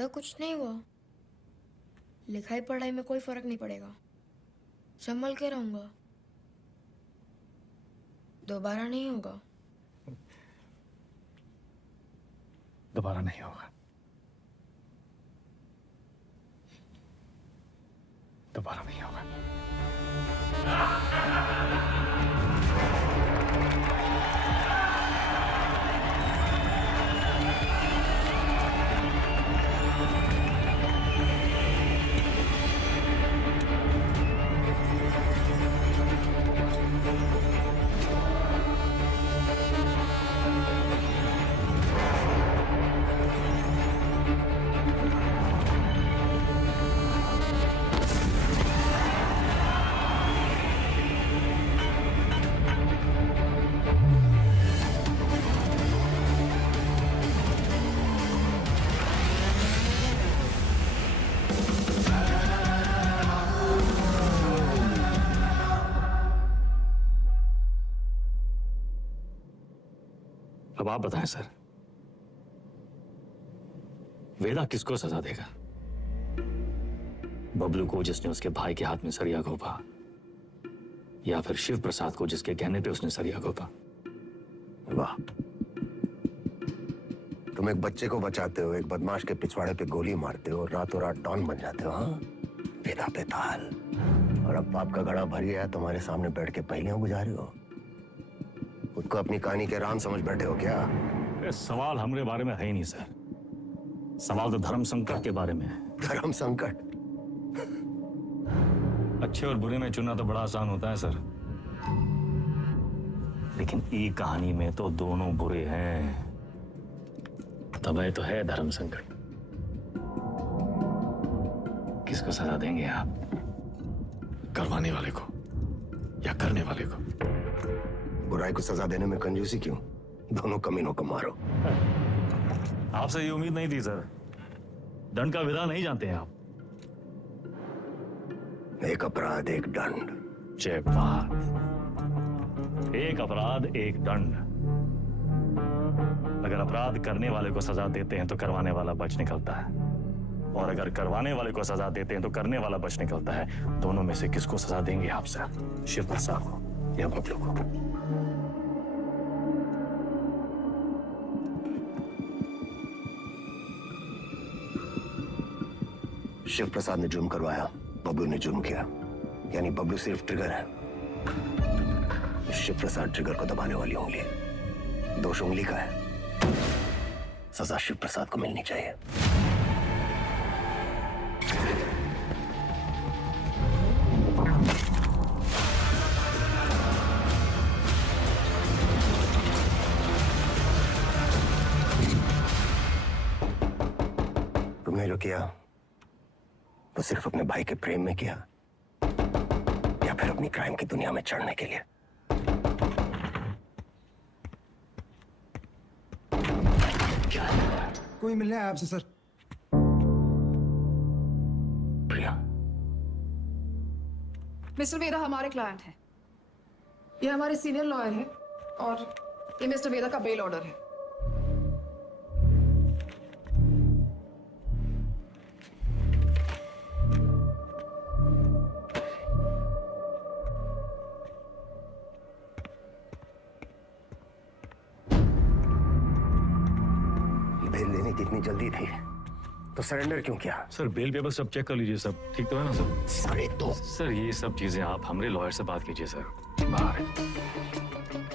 ज्यादा कुछ नहीं हुआ, लिखाई पढ़ाई में कोई फर्क नहीं पड़ेगा, संभल के रहूंगा, दोबारा नहीं होगा। दोबारा नहीं होगा, दोबारा नहीं होगा। अब आप बताएं सर, वेदा किसको सजा देगा? बबलू को जिसने उसके भाई के हाथ में सरिया घोंपा, या फिर शिव प्रसाद को जिसके कहने पे उसने सरिया घोंपा? वाह, तुम एक बच्चे को बचाते हो, एक बदमाश के पिछवाड़े पे गोली मारते हो, रातों रात डॉन बन जाते हो। हाँ, वेदा पे ताल। और अब पाप का घड़ा भर गया, तुम्हारे सामने बैठ के पहेलियां बुझा रही हो। खुद को अपनी कहानी के राम समझ बैठे हो क्या? सवाल हमारे बारे में है ही नहीं सर, सवाल तो धर्म संकट के बारे में है। धर्म संकट? अच्छे और बुरे में चुनना तो बड़ा आसान होता है सर, लेकिन ये कहानी में तो दोनों बुरे हैं, तब तो है धर्म संकट। किसको सजा देंगे आप? करवाने वाले को या करने वाले को? बुराई को सजा देने में कंजूसी क्यों? दोनों कमीनों को मारो। आपसे ये उम्मीद नहीं थी सर, दंड का विधान नहीं जानते हैं आप। एक अपराध एक दंड। जय बात, एक अपराध एक दंड। अगर अपराध करने वाले को सजा देते हैं तो करवाने वाला बच निकलता है, और अगर करवाने वाले को सजा देते हैं तो करने वाला बच निकलता है। दोनों में से किसको सजा देंगे आप सर? शिव प्रसाद को या बबलू को? शिव प्रसाद ने जुर्म करवाया, बबलू ने जुर्म किया, यानी बबलू सिर्फ ट्रिगर है, शिव प्रसाद ट्रिगर को दबाने वाली उंगली है। दोष उंगली का है, सजा शिव प्रसाद को मिलनी चाहिए। तुमने जो किया वो सिर्फ अपने भाई के प्रेम में किया, या फिर अपनी क्राइम की दुनिया में चढ़ने के लिए? क्या है? कोई मिलने आया आपसे सर। प्रिया, मिस्टर वेदा हमारे क्लाइंट हैं, ये हमारे सीनियर लॉयर हैं, और ये मिस्टर वेदा का बेल ऑर्डर है। बेल लेने की इतनी जल्दी थी तो सरेंडर क्यों किया? सर बेल पेपर सब चेक कर लीजिए, सब ठीक तो है ना सर? सारे तो सर ये सब चीजें आप हमारे लॉयर से बात कीजिए सर, बाहर है।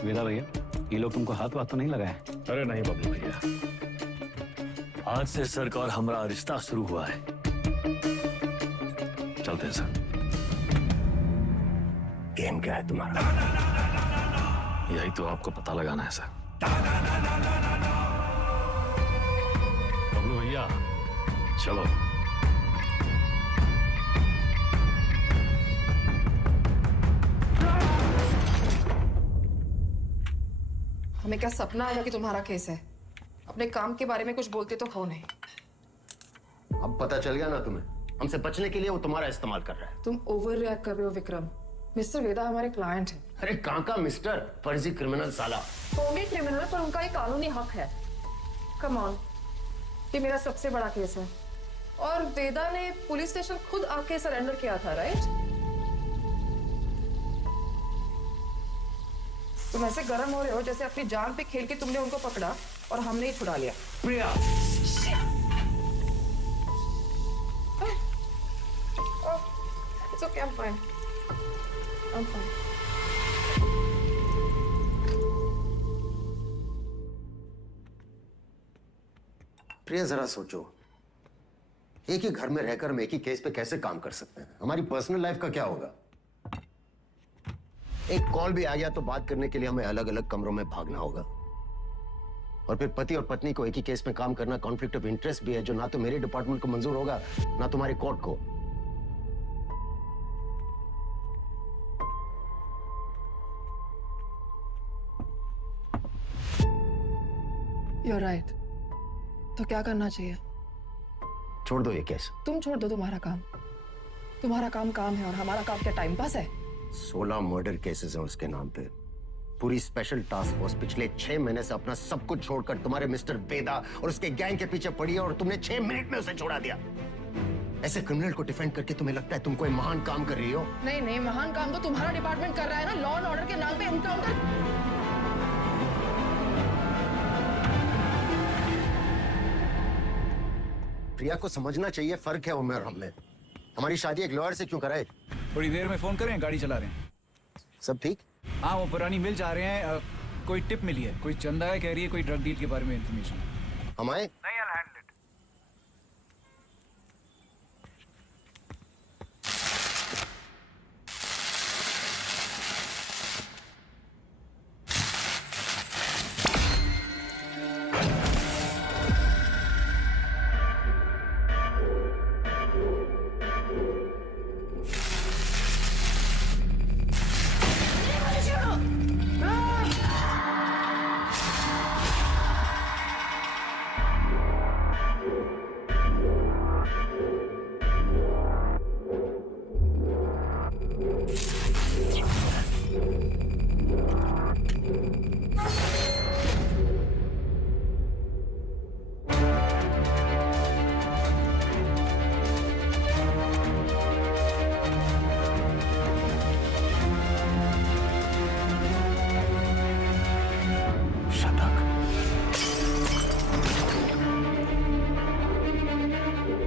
वेदा भैया, ये लोग तुमको हाथ वाथ तो नहीं लगाए? अरे नहीं बबलू भैया, आज से सरकार हमारा रिश्ता शुरू हुआ है, चलते हैं सर। गेम क्या है तुम्हारा? यही तो आपको पता लगाना है सर। बबलू भैया चलो। हमें क्या सपना आया कि तुम्हारा केस है? अपने काम के बारे में कुछ बोलते तो हो नहीं। अब पता चल गया ना तुम्हें, हमसे बचने के लिए वो तुम्हारा इस्तेमाल कर रहा है। तुम ओवर रिएक्ट कर रहे हो विक्रम। मिस्टर वेदा हमारे क्लाइंट हैं। अरे कहाँ का मिस्टर, फर्जी क्रिमिनल साला। होंगे क्रिमिनल, पर उनका एक कानूनी हक है। कम ऑन, ये मेरा सबसे बड़ा केस है। और वेदा ने पुलिस स्टेशन खुद आके सरेंडर किया था, राइट? तुम ऐसे गर्म हो रहे हो जैसे अपनी जान पे खेल के तुमने उनको पकड़ा और हमने ही छुड़ा लिया। प्रिया, It's okay, I'm fine. I'm fine. प्रिया जरा सोचो, एक ही घर में रहकर हम एक ही केस पे कैसे काम कर सकते हैं? हमारी पर्सनल लाइफ का क्या होगा? एक कॉल भी आ गया तो बात करने के लिए हमें अलग अलग कमरों में भागना होगा। और फिर पति और पत्नी को एक ही केस में काम करना कॉन्फ्लिक्ट ऑफ इंटरेस्ट भी है, जो ना तो मेरे डिपार्टमेंट को मंजूर होगा ना तुम्हारी कोर्ट को। You're right. तो क्या करना चाहिए? छोड़ दो ये केस। तुम छोड़ दो तुम्हारा काम। तुम्हारा काम काम है और हमारा काम क्या टाइम पास है? 16 मर्डर केसेस हैं उसके नाम पे। पूरी स्पेशल टास्क फोर्स पिछले 6 महीने से अपना सब कुछ छोड़कर तुम्हारे मिस्टर वेदा और उसके गैंग के पीछे पड़ी है, और तुमने 6 मिनट में उसे छोड़ा दिया। ऐसे क्रिमिनल को डिफेंड करके तुम्हें लगता है तुम कोई महान काम कर रही हो? नहीं नहीं, महान काम तो तुम्हारा डिपार्टमेंट कर रहा है ना, लॉ एंड ऑर्डर के नाम पे एनकाउंटर। प्रिया को समझना चाहिए, फर्क है उम्र और हम में। हमारी शादी एक लॉयर से क्यों कराए? थोड़ी देर में फोन करें, गाड़ी चला रहे हैं। सब ठीक? हाँ, वो पुरानी मिल जा रहे हैं। कोई टिप मिली है, कोई चंदा है, कह रही है कोई ड्रग डील के बारे में इंफॉर्मेशन। हम आए? नहीं, I'll handle it.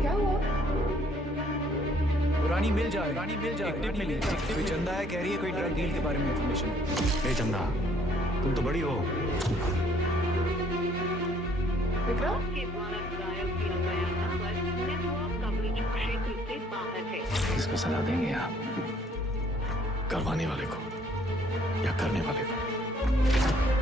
क्या हुआ? पुरानी मिल जा रही है, एक टिप मिली है। कोई चंदा है, कह रही है कोई ड्रग डील के बारे में इंफॉर्मेशन। ए चंदा, तुम तो बड़ी हो। विक्रम? के द्वारा डायल किया गया नंबर नेटवर्क कवरेज क्षेत्र से बाहर है। किसको सलाह देंगे आप? करवाने वाले को या करने वाले को?